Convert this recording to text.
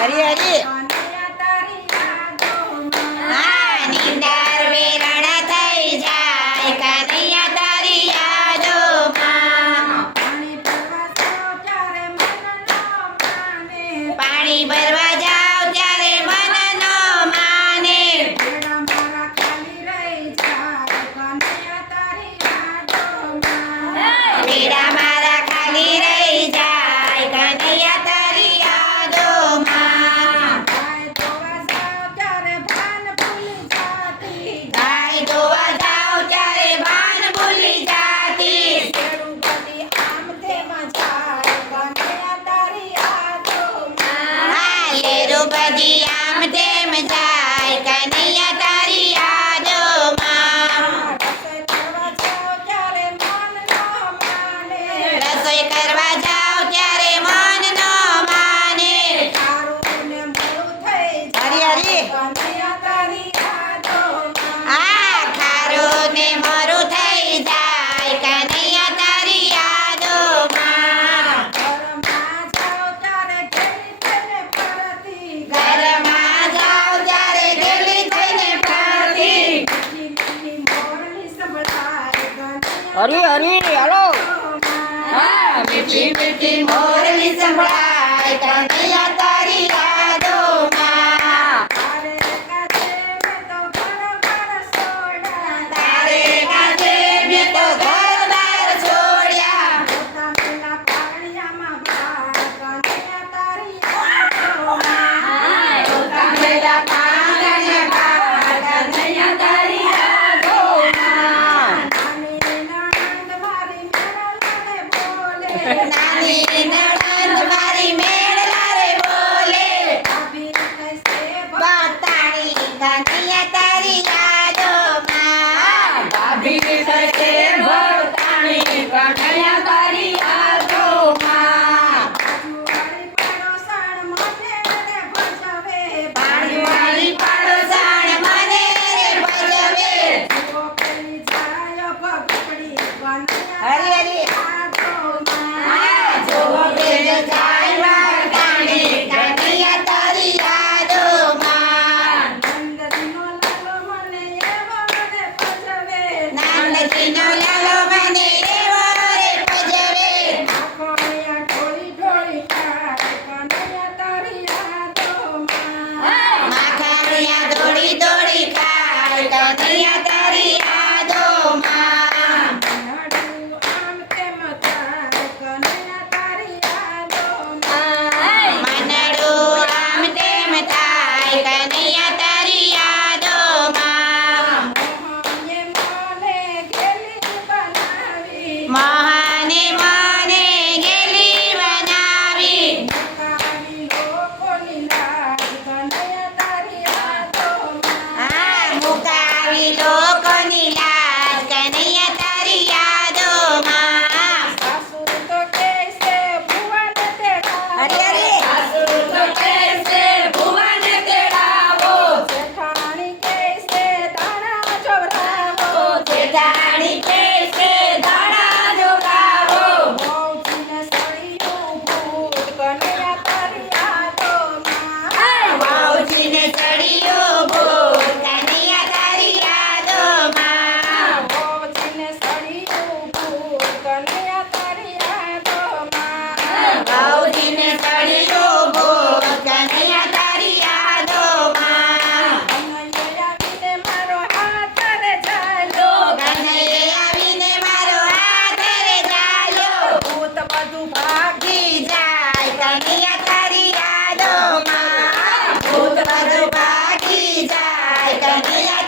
ありあり。கனையா હરી હરી હાલો. હા મીઠી મીઠી મોરલી નાની નણંદ મારી મેળારે બોલે બતાડી ધનિયા તારી યાદો માં ભાભી થશે બતાડી ધનિયા તારી યાદો માં પાણી પાડો સાણ મને રે ભજવે હરી હરી die. Yeah.